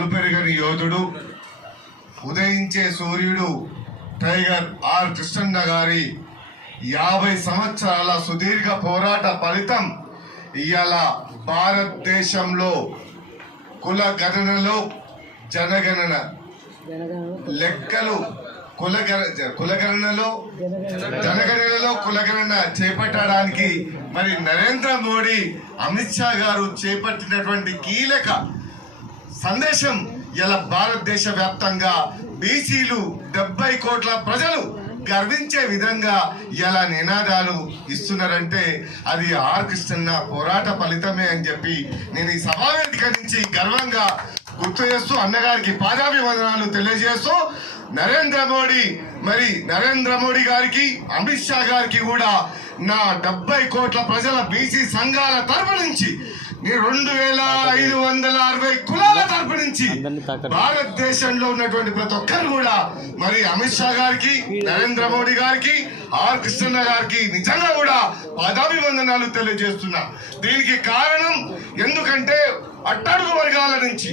అలుపెరగని యోధుడు ఉదయించే సూర్యుడు టైగర్ ఆర్ కృష్ణన్న గారి యాభై సంవత్సరాల సుదీర్ఘ పోరాట ఫలితం ఇవాళ భారతదేశంలో కుల గణనలో జనగణన. లెక్కలు కులగణ కులగణనలో జనగణనలో కులగణన చేపట్టడానికి మరి నరేంద్ర మోడీ అమిత్ షా గారు చేపట్టినటువంటి కీలక సందేశం ఇలా భారతదేశ వ్యాప్తంగా బీసీలు డెబ్బై కోట్ల ప్రజలు గర్వించే విధంగా ఎలా నినాదాలు ఇస్తున్నారంటే అది ఆర్కిస్తున్న పోరాట ఫలితమే అని చెప్పి నేను ఈ సభావేదిక నుంచి గర్వంగా గుర్తు చేస్తూ అన్నగారికి పాదాభివందనాలు తెలియజేస్తూ నరేంద్ర మోడీ మరి నరేంద్ర మోడీ గారికి అమిత్ షా గారికి కూడా నా డెబ్బై కోట్ల ప్రజల బీసీ సంఘాల తరపు నుంచి రెండు వేల ఐదు వందల అరవై కులాల తరపు నుంచి భారతదేశంలో ఉన్నటువంటి ప్రతి ఒక్కరు కూడా మరి అమిత్ షా గారికి నరేంద్ర మోడీ గారికి ఆర్ కృష్ణన్న గారికి నిజంగా కూడా పదాభివందనాలు తెలియజేస్తున్నా. దీనికి కారణం ఎందుకంటే అట్టడుగు వర్గాల నుంచి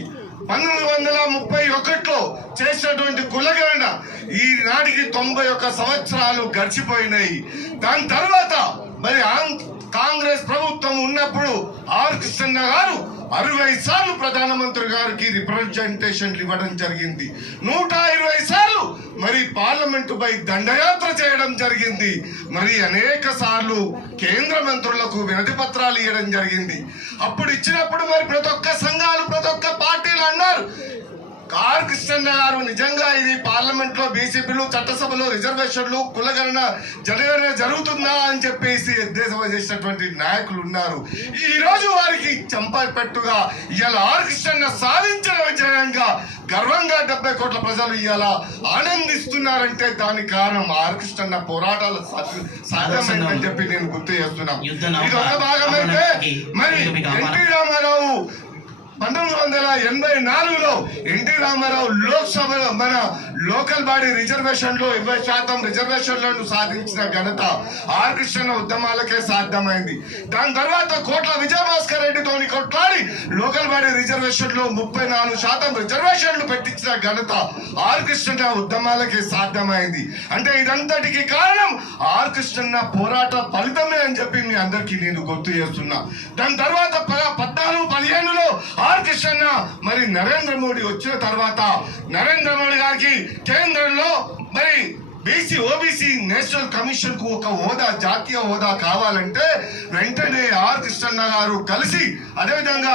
పంతొమ్మిది వందల ముప్పై ఒకటిలో చేసినటువంటి కులగణన ఈనాటికి తొంభై ఒక్క సంవత్సరాలు గడిచిపోయినాయి. దాని తర్వాత మరి ఆం- కాంగ్రెస్ ప్రభుత్వం ఉన్నప్పుడు ఆర్ కృష్ణ గారు అరవై సార్లు ప్రధానమంత్రి గారికి రిప్రజెంటేషన్లు ఇవ్వడం జరిగింది. నూట ఇరవై సార్లు మరి పార్లమెంటు పై దండయాత్ర చేయడం జరిగింది. మరి అనేక సార్లు కేంద్ర మంత్రులకు వినతి పత్రాలు ఇవ్వడం జరిగింది. అప్పుడు ఇచ్చినప్పుడు మరి ప్రతి ఒక్క సంఘాలు ప్రతి ఒక్క పార్టీలు అన్నారు కార్ కృష్ణన్న గారు నిజంగా ఇది పార్లమెంట్లో బీసీపీలు చట్టసభలో రిజర్వేషన్లు కులగణన జనగణన జరుగుతుందా అని చెప్పేసి ఎద్దేశం చేసినటువంటి నాయకులు ఉన్నారు. ఈ రోజు వారికి చంపపెట్టుగా ఇవాళ ఆర్ కృష్ణన్న సాధించిన విజయంగా గర్వంగా డెబ్బై కోట్ల ప్రజలు ఇవాళ ఆనందిస్తున్నారంటే దానికి కారణం ఆర్ కృష్ణన్న పోరాటాల సాధ- సాధ్యమైందని చెప్పి నేను గుర్తు చేస్తున్నాను. ఇది ఒక భాగమైతే మరి ఎన్టీ రామారావు పంతొమ్మిది వందల ఎనభై నాలుగులో ఎన్టీ రామారావు లోక్సభలో మన లోకల్ బాడీ రిజర్వేషన్లో ఇరవై శాతం రిజర్వేషన్లను సాధించిన ఘనత ఆర్ కృష్ణ ఉద్యమాలకే సాధ్యమైంది. దాని తర్వాత కోట్ల విజయభాస్కర్ రెడ్డితో కొట్లాడి లోకల్ బాడీ రిజర్వేషన్లో ముప్పై నాలుగు శాతం రిజర్వేషన్లు పెట్టించిన ఘనత ఆర్ కృష్ణ ఉద్యమాలకే సాధ్యమైంది. అంటే ఇదంతటికి కారణం ఆర్ కృష్ణ పోరాట ఫలితమే అని చెప్పి మీ అందరికీ నేను గుర్తు చేస్తున్నా. దాని తర్వాత ప- పద్నాలుగు పదిహేనులో ఆర్ కృష్ణ మరి నరేంద్ర మోడీ వచ్చిన తర్వాత నరేంద్ర మోడీ గారికి కేంద్రంలో మరి బీసీ ఓబీసీ నేషనల్ కమిషన్కు ఒక హోదా జాతీయ హోదా కావాలంటే వెంటనే ఆర్ కృష్ణన్న గారు కలిసి అదేవిధంగా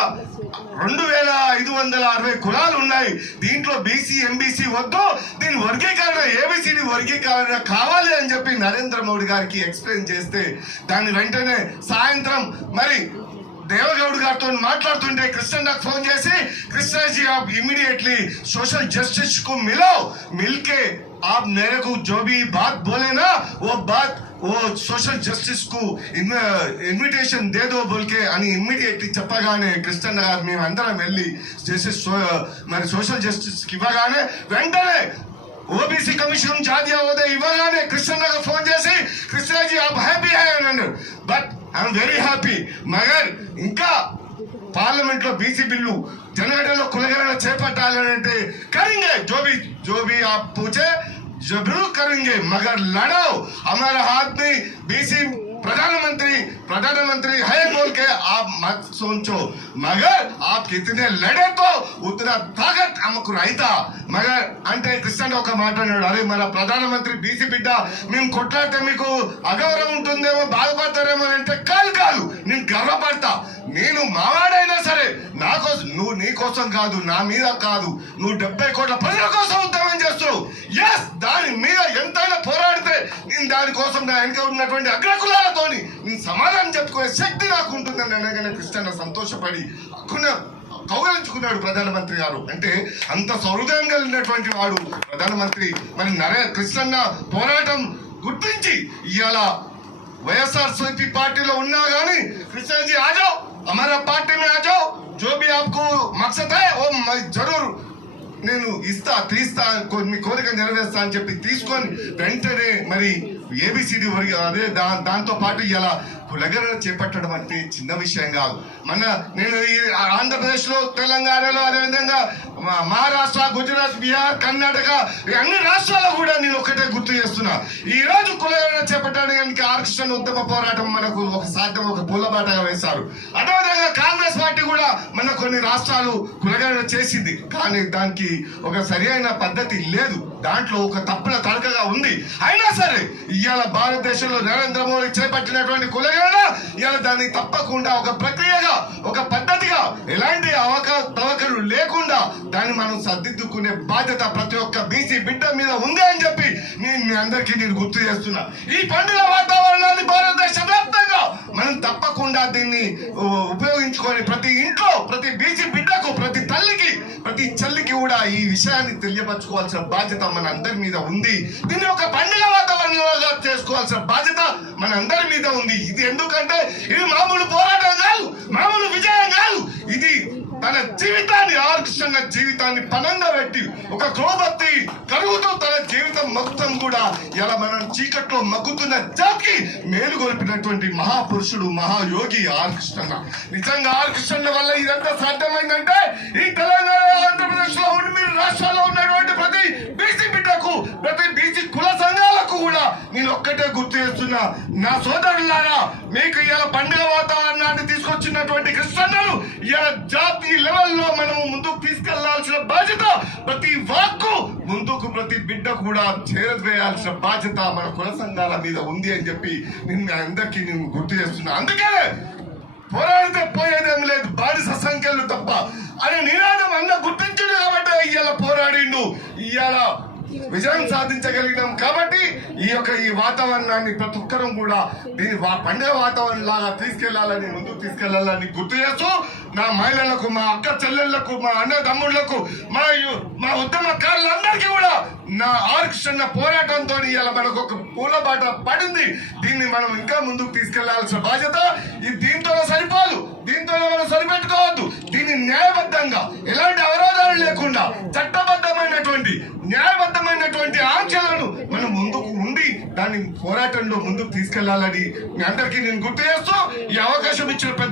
రెండు వేల ఐదు వందల అరవై కులాలు ఉన్నాయి. దీంట్లో బీసీ ఎంబీసీ వద్దు. దీని వర్గీకరణ ఏబీసీని వర్గీకరణ కావాలి అని చెప్పి నరేంద్ర మోడీ గారికి ఎక్స్ప్లెయిన్ చేస్తే దాన్ని వెంటనే సాయంత్రం మరి దేవగౌడ్ గారితో మాట్లాడుతుంటే కృష్ణ నాకు ఫోన్ చేసి కృష్ణాజీ आप इमीडिएटली सोशल जस्टिस को मिलो मिलके आप मेरे को जो भी बात बोले ना वो बात वो సోషల్ జస్టిస్ కు ఇన్విటేషన్ దేదో బోల్కే అని ఇమ్మీడియట్లీ చెప్పగానే కృష్ణన్న గారు మేము అందరం వెళ్ళి జస్టిస్ మరి సోషల్ జస్టిస్ ఇవ్వగానే వెంటనే ఓబీసీ కమిషన్ జాతీయ హోదా ఇవ్వగానే కృష్ణన్నగా ఫోన్ చేసి కృష్ణాజీ ఆప్ హ్యాపీ హై అని అన్నాడు బట్ ఐఎమ్ వెరీ హ్యాపీ మగర్ ఇంకా పార్లమెంట్ లో బీసీ బిల్లు జనగణలో కులగణన చేపట్టాలని అంటే కరింగే जो भी जो भी आप पूछे जरूर करेंगे मगर लड़ो हमारे हाथ में बीसी प्रधानमंत्री प्रधानमंत्री है बोल के आप मत सोचो मगर आप कितने लड़े तो उतना ताकत हमको रहता मगर అంటే కృష్ణ ఒక మాట అన్నాడు అరే మన ప్రధానమంత్రి బీసీ బిడ్డ మేము కొట్లాడితే మీకు అగౌరవం ఉంటుందేమో బాధపడతారేమో అని అంటే కాదు కాదు నేను గర్వపడతా నేను మావాడైనా సరే నా కోసం నువ్వు నీ కోసం కాదు నా మీద కాదు నువ్వు డెబ్బై కోట్ల ప్రజల కోసం ఉద్యమం చేస్తున్నావు ఎస్ దాని మీద ఎంతైనా పోరాడితే నేను దానికోసం నా వెనక ఉన్నటువంటి అగ్రకులాలతోని నేను సమాధానం చెప్పుకునే శక్తి నాకు ఉంటుందని అనగానే కృష్ణ సంతోషపడి అక్కున కౌగలించుకున్నాడు ప్రధానమంత్రి గారు అంటే అంత సౌహృదయం కలిగినటువంటి వాడు ప్రధానమంత్రి మరి నరే కృష్ణన్న పోరాటం గుర్తించి ఇవాళ వైఎస్ఆర్ पार्टी లో ఉన్నా గానీ कृष्ण जी आ जाओ हमारा पार्टी में आ जाओ जो भी आपको मकसद है वो मैं जरूर నేను ఇస్తా తీస్తా మీ కోరిక నెరవేర్స్తా అని చెప్పి తీసుకొని వెంటనే మరి ఏబిసిడి వరకు అదే దా దాంతో పాటు ఇలా కులగరణ చేపట్టడం అంటే చిన్న విషయం కాదు. మన నేను ఈ తెలంగాణలో అదేవిధంగా మహారాష్ట్ర గుజరాత్ బీహార్ కర్ణాటక అన్ని రాష్ట్రాల్లో కూడా నేను ఒకటే గుర్తు చేస్తున్నా. ఈ రోజు కులగణ చేపట్టడానికి ఆర్కృష్ణ ఉత్తమ పోరాటం మనకు ఒక సాధ్యం ఒక పూలబాటగా వేశారు. అదేవిధంగా కాంగ్రెస్ పార్టీ కూడా మన కొన్ని రాష్ట్రాలు కులగణ చేసింది. కానీ దానికి ఒక సరి అయిన పద్ధతి లేదు. దాంట్లో ఒక తప్పుల తడకగా ఉంది. అయినా సరే ఇవాళ భారతదేశంలో నరేంద్ర మోడీ చేపట్టినటువంటి కులగణ ఇవాళ దాన్ని తప్పకుండా ఒక ప్రక్రియగా ఒక పద్ధతిగా ఎలాంటి అవకతవకలు లేకుండా దాన్ని మనం సర్దిద్దుకునే బాధ్యత ప్రతి ఒక్క బీసీ బిడ్డ మీద ఉంది అని చెప్పి నేను మీ అందరికీ నేను గుర్తు చేస్తున్నా. ఈ పండుగ వాతావరణాన్ని భారతదేశ వ్యాప్తంగా మనం తప్పకుండా దీన్ని ఉపయోగించుకొని ప్రతి ఇంట్లో ప్రతి బీసీ బిడ్డకు ప్రతి తల్లికి ప్రతి చెల్లికి కూడా ఈ విషయాన్ని తెలియపరచుకోవాల్సిన బాధ్యత మన అందరి మీద ఉంది. దీన్ని ఒక పండుగ వాతావరణంగా చేసుకోవాల్సిన బాధ్యత మనందరి మీద ఉంది. ఇది ఎందుకంటే ఇది మామూలు పోరాటం కాదు మామూలు విజయం కాదు. ఇది తన జీవితాన్ని ఆకర్షణ జీవితాన్ని పనంగా పెట్టి ఒక క్రోభక్తి కలుగుతూ తన జీవితం మొత్తం కూడా ఇలా మనం చీకట్లో మగ్గుతున్న జాతికి మేలు గొలిపినటువంటి మహాపురుషుడు మహాయోగి ఆర్కృష్ణ నిజంగా ఆర్కృష్ణ వల్ల ఇదంతా సాధ్యమైందంటే ఈ తెలంగాణ ఆంధ్రప్రదేశ్లో ఉండి మీరు రాష్ట్రాల్లో ఉన్న సోదరులారా నా సోదరులారా మీకు ఇలా పండుగ వాతావరణాన్ని తీసుకొచ్చినటువంటి క్రిస్టియన్లు ఇలా జాతి లెవెల్లో మనము ముందుకు తీసుకెళ్ళాల్సిన బాధ్యత ప్రతి వాక్కు ముందుకు ప్రతి బిడ్డ కూడా చేరవేయాల్సిన బాధ్యత మన కుల సంఘాల మీద ఉంది అని చెప్పి నిన్న అందరికీ నేను గుర్తు చేస్తున్నా. అందుకే పోరాడితే పోయేదేం లేదు బానిస సంఖ్యలు తప్ప. అనే నినాదం అన్న గుర్తించుడు కాబట్టి ఇవాళ పోరాడిండు ఇవాళ విజయం సాధించగలిగినాం. కాబట్టి ఈ యొక్క ఈ వాతావరణాన్ని ప్రతి ఒక్కరం కూడా దీని వా- పండుగ వాతావరణం లాగా తీసుకెళ్ళాలని ముందుకు తీసుకెళ్ళాలని గుర్తు చేస్తూ నా మహిళలకు మా అక్క చెల్లెళ్ళకు మా అన్న తమ్ముళ్ళకు మా మా ఉద్యమకారులందరికీ కూడా నా ఆర్కృష్ణ పోరాటంతో ఇలా మనకు ఒక పూలబాట పడింది. దీన్ని మనం ఇంకా ముందుకు తీసుకెళ్ళాల్సిన బాధ్యత ఇది దీంతోనే సరిపోదు. దీంతోనే మనం సరిపెట్టుకోవద్దు దీన్ని న్యాయబద్ధంగా ఎలాంటి అవరోధాలు లేకుండా చట్టబద్ధమైనటువంటి న్యాయబద్ధమైనటువంటి ఆంక్షలను మనం ముందుకు ఉండి దాన్ని పోరాటంలో ముందుకు తీసుకెళ్ళాలని మీ అందరికీ నేను గుర్తు చేస్తూ ఈ అవకాశం ఇచ్చిన పెద్ద